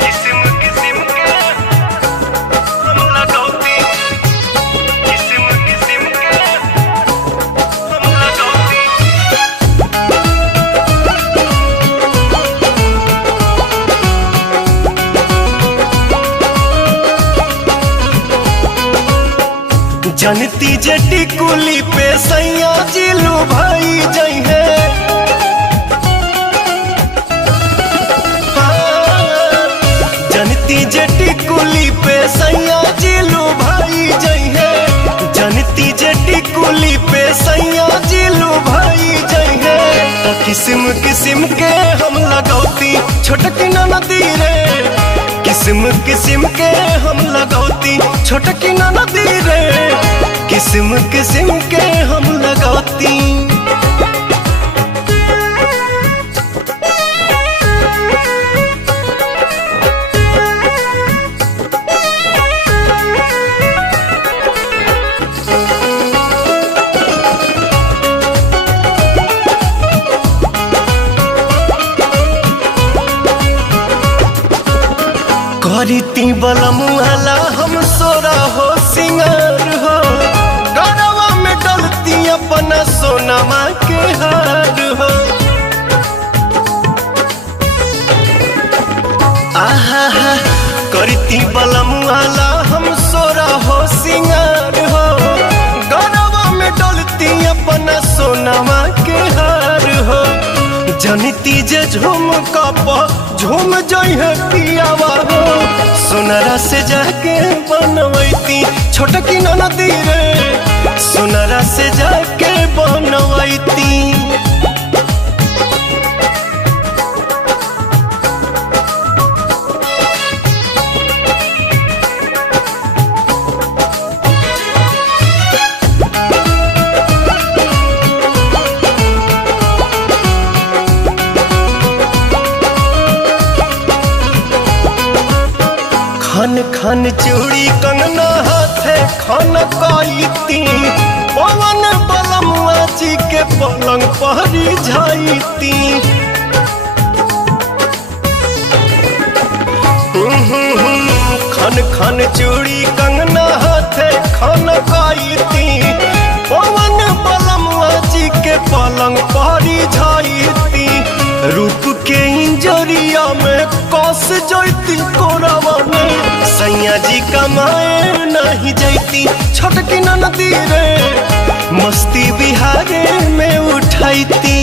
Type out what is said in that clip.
किस्म किस्म के हम लगौती, किस्म किस्म के हम लगौती। जनती जटी कुली पे सैया जिलू भाई जई है, जनती जटी कुली पे सैया जिलू भाई जई है, जनती जटी कुली पे सैया जिलू भाई जई है। तो किस्म किस्म के हम लगौती छोटकी नदी रे, किस्म किस्म के हम लगौती छोटकी नदी रे, किस्म किस्म के हम लगौती। करीती बलमुआला हम सोरा हो सिंगार हो, गरवा में डलती अपना सोनमा के हार हो। आहा हा करती बलमुआला हम सोरा हो सिंगार हो, गरवा में डलती अपना सोनमा के हार हो। जनती जे झूम कप झूम जई है पियावा हो, सोनरा से जाके बनवैती छोटकी नदी रे, सोनरा से जाके बनवैती। खन खन चूड़ी कंगना हाथे खन कईती, पवन बलमुआ जी के पलंग पहरी जाईती। खन खन चूड़ी कंगना हाथे खन कईती, पवन बलमुआ जी के पलंग पहरी जाईती। रूप के इंजरिया में कस जैती कोरावा में, सैया जी कमाए नहीं जैती छोटकी नदी रे, मस्ती बिहारे में उठैती।